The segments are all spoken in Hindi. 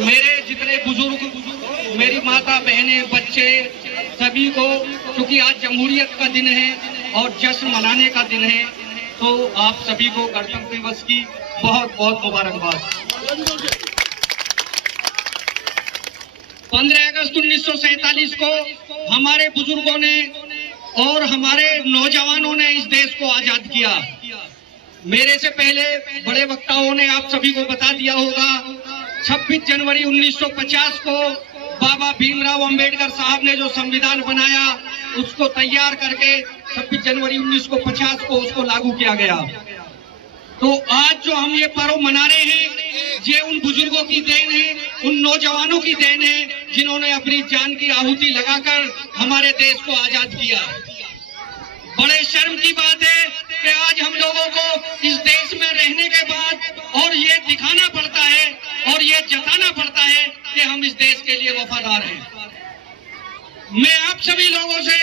मेरे जितने बुजुर्ग, मेरी माता बहनें, बच्चे, सभी को, क्योंकि आज जमहूरियत का दिन है और जश्न मनाने का दिन है, तो आप सभी को गणतंत्र दिवस की बहुत बहुत मुबारकबाद। 15 अगस्त 1947 को हमारे बुजुर्गों ने और हमारे नौजवानों ने इस देश को आजाद किया। मेरे से पहले बड़े वक्ताओं ने आप सभी को बता दिया होगा, 26 जनवरी 1950 को बाबा भीमराव अंबेडकर साहब ने जो संविधान बनाया, उसको तैयार करके 26 जनवरी 1950 को उसको लागू किया गया। तो आज जो हम ये पर्व मना रहे हैं, ये उन बुजुर्गों की देन है, उन नौजवानों की देन है, जिन्होंने अपनी जान की आहुति लगाकर हमारे देश को आजाद किया। बड़े शर्म की बात है कि आज हम लोगों को इस देश में रहने के बाद और ये दिखाना पड़ता है और ये जताना पड़ता है कि हम इस देश के लिए वफादार हैं। मैं आप सभी लोगों से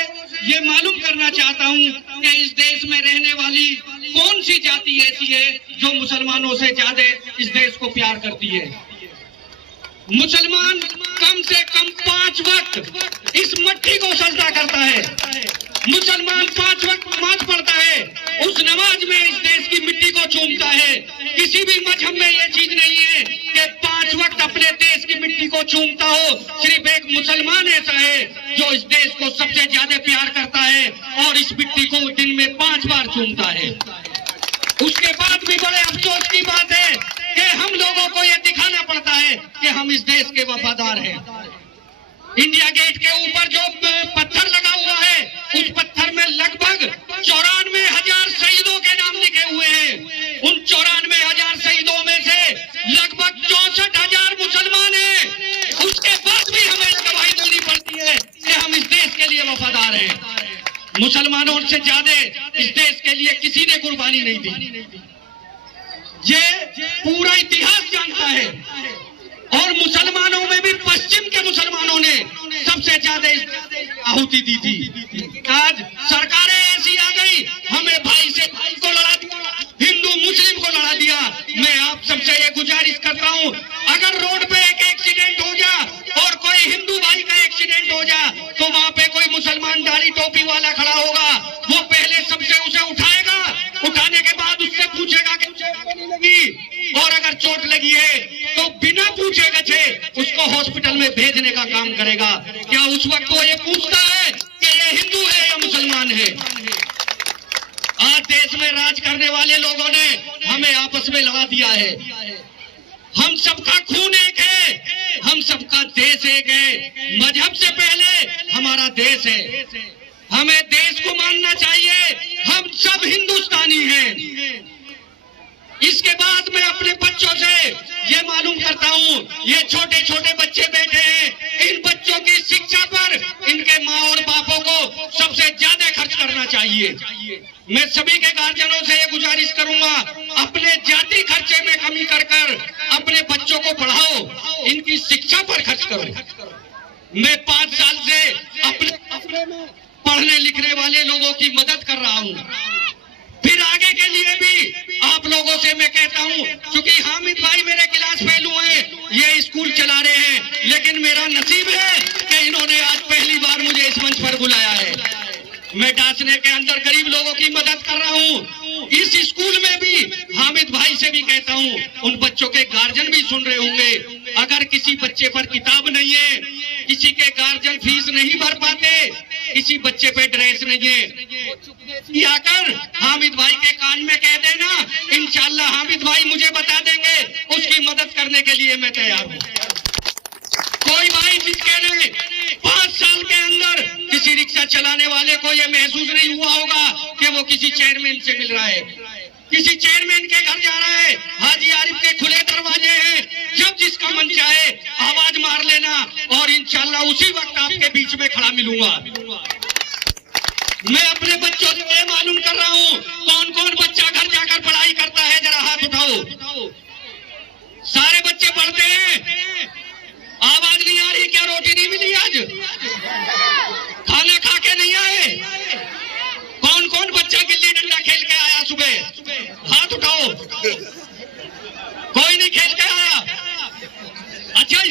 ये मालूम करना चाहता हूं कि इस देश में रहने वाली कौन सी जाति ऐसी है जो मुसलमानों से ज्यादा इस देश को प्यार करती है। मुसलमान कम से कम 5 वक्त इस मट्टी को सजदा करता है। मुसलमान 5 वक्त नमाज पढ़ता है, उस नमाज में इस देश की मिट्टी को चूमता है। किसी भी मजहब में ये चीज नहीं है कि 5 वक्त अपने देश की मिट्टी को चूमता हो। सिर्फ एक मुसलमान ऐसा है जो इस देश को सबसे ज्यादा प्यार करता है और इस मिट्टी को दिन में 5 बार चूमता है। उसके बाद भी बड़े अफसोस की बात है कि हम लोगों को यह दिखाना पड़ता है कि हम इस देश के वफादार हैं। इंडिया गेट के ऊपर जो पत्थर लगा हुआ है, उस पत्थर में लगभग 94,000 शहीदों के नाम लिखे हुए हैं। उन 94,000 शहीदों में से लगभग 64,000 मुसलमान हैं। उसके बाद भी हमें गवाही देनी पड़ती है कि हम इस देश के लिए वफादार हैं। मुसलमानों से ज्यादा इस देश के लिए किसी ने कुर्बानी नहीं दी। ये पूरा इतिहास जानता है और मुसलमानों में भी पश्चिम के मुसलमानों ने सबसे ज्यादा आहुति दी थी। आज सरकारें ऐसी आ गई, हमें भाई से भाई को लड़ा दिया, हिंदू मुस्लिम को लड़ा दिया। मैं आप सबसे ये गुजारिश करता हूँ, अगर रोड पे एक एक्सीडेंट हो जा और कोई हिंदू भाई का एक्सीडेंट हो जा, तो वहाँ पे कोई मुसलमान दाढ़ी टोपी वाला खड़ा होगा, वो पहले सबसे उसे उठाएगा, उठाने के बाद उससे पूछेगा कि लगी, और अगर चोट लगी है तो बिना पूछे गछे उसको हॉस्पिटल में भेजने का काम करेगा। क्या उस वक्त वो ये पूछता है कि ये हिंदू है या मुसलमान है? आज देश में राज करने वाले लोगों ने हमें आपस में लड़ा दिया है। हम सबका खून एक है, हम सबका देश एक है। मजहब से पहले हमारा देश है, हमें देश को मानना चाहिए। हम सब हिंदुस्तानी हैं। इसके बाद मैं अपने बच्चों से ये मालूम करता हूँ, ये छोटे छोटे बच्चे बैठे हैं, इन बच्चों की शिक्षा पर इनके माँ और बापों को सबसे ज्यादा खर्च करना चाहिए। मैं सभी के गार्जियनों से ये गुजारिश करूंगा, अपने जाति खर्चे में कमी कर अपने बच्चों को पढ़ाओ, इनकी शिक्षा पर खर्च करो। मैं 5 साल से अपने पढ़ने लिखने वाले लोगों की मदद कर रहा हूँ। फिर आगे के लिए भी आप लोगों से मैं कहता हूं, क्योंकि हामिद भाई मेरे क्लास फेलू हैं, ये स्कूल चला रहे हैं, लेकिन मेरा नसीब है कि इन्होंने आज पहली बार मुझे इस मंच पर बुलाया है। मैं डासने के अंदर गरीब लोगों की मदद कर रहा हूं। इस स्कूल में भी हामिद भाई से भी कहता हूं, उन बच्चों के गार्जियन भी सुन रहे होंगे, अगर किसी बच्चे पर किताब नहीं है, किसी के गार्जियन फीस नहीं भर पाते, किसी बच्चे पे ड्रेस नहीं है, आकर हामिद भाई के कान में कह देना, इंशाअल्लाह हामिद भाई मुझे बता देंगे, उसकी मदद करने के लिए मैं तैयार हूँ। कोई भाई जिसके ने 5 साल के अंदर किसी रिक्शा चलाने वाले को यह महसूस नहीं हुआ होगा कि वो किसी चेयरमैन से मिल रहा है, किसी चेयरमैन के घर जा रहा है। हाजी आरिफ के खुले दरवाजे हैं, जब जिसका मन चाहे आवाज मार लेना और इंशाअल्लाह उसी वक्त आपके बीच में खड़ा मिलूंगा। मैं अपने बच्चों से ये मालूम कर रहा हूँ, कौन कौन बच्चा घर जाकर पढ़ाई करता है, जरा हाथ उठाओ। सारे बच्चे पढ़ते हैं। आवाज नहीं आ रही क्या? रोटी नहीं मिली आज? खाना खा के नहीं आए? कौन कौन बच्चा गिल्ली डंडा खेल के आया सुबह? हाथ उठाओ। कोई नहीं खेल के आया? अच्छा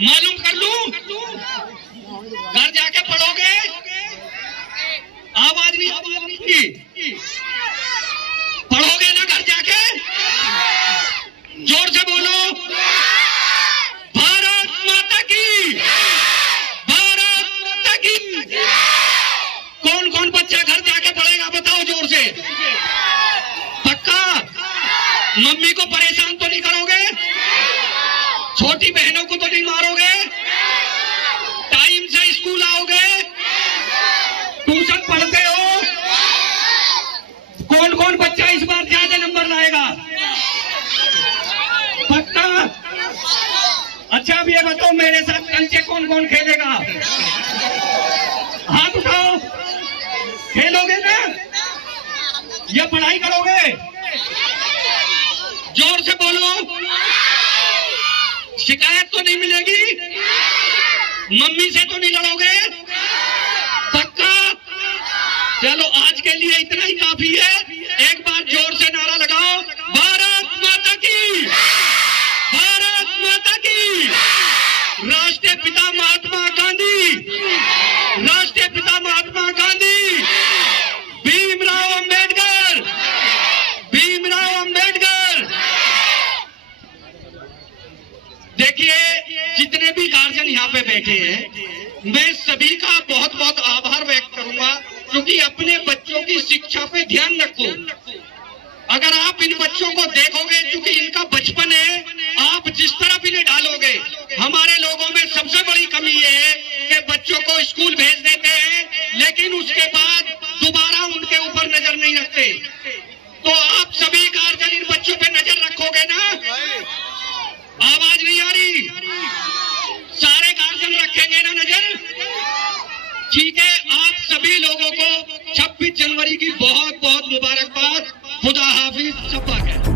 मालूम कर लूं? घर जाके पढ़ोगे? आवाज नहीं आती? पढ़ोगे ना घर जाके? जोर से बोलो, भारत माता की, भारत माता की। कौन कौन बच्चा घर जाके पढ़ेगा बताओ जोर से? पक्का? मम्मी को परेशान तो नहीं करोगे? छोटी बहनों को तो नहीं मारोगे? टाइम से स्कूल आओगे? ट्यूशन पढ़ते हो? कौन कौन बच्चा इस बार ज्यादा नंबर लाएगा? पक्का? अच्छा अब ये बताओ, मेरे साथ कंचे कौन कौन खेलेगा? हाथ उठाओ। खेलोगे ना या पढ़ाई करोगे? जोर से बोलो। शिकायत तो नहीं मिलेगी? मम्मी से तो नहीं लड़ोगे? पक्का? चलो आज के लिए इतना ही काफी है। एक बार जोर से नारा लगाओ, भारत माता की, भारत माता की। राष्ट्रीय पिता महात्मा गांधी, राष्ट्रीय पिता महात्मा गांधी, भीमराव अंबेडकर, भीमराव अंबेडकर। देखिए जितने भी गार्जियन यहाँ पे बैठे हैं, मैं सभी का बहुत बहुत आभार व्यक्त करूंगा, क्योंकि अपने बच्चों की शिक्षा पे ध्यान रखो। अगर आप इन बच्चों को देखोगे, क्योंकि इनका बचपन है, आप जिस तरफ इन्हें डालोगे, हमारे लोगों में सबसे बड़ी कमी ये है कि बच्चों को स्कूल भेज देते हैं लेकिन उसके बाद दोबारा उनके ऊपर नजर नहीं रखते। तो आप सभी गार्जियन इन बच्चों पे नजर रखोगे ना? आवाज नहीं आ रही? सारे गार्जियन रखेंगे ना नजर? ठीक है, आप सभी लोगों को 26 जनवरी की बहुत बहुत मुबारकबाद। खुदा हाफिज। शब्बा खैर।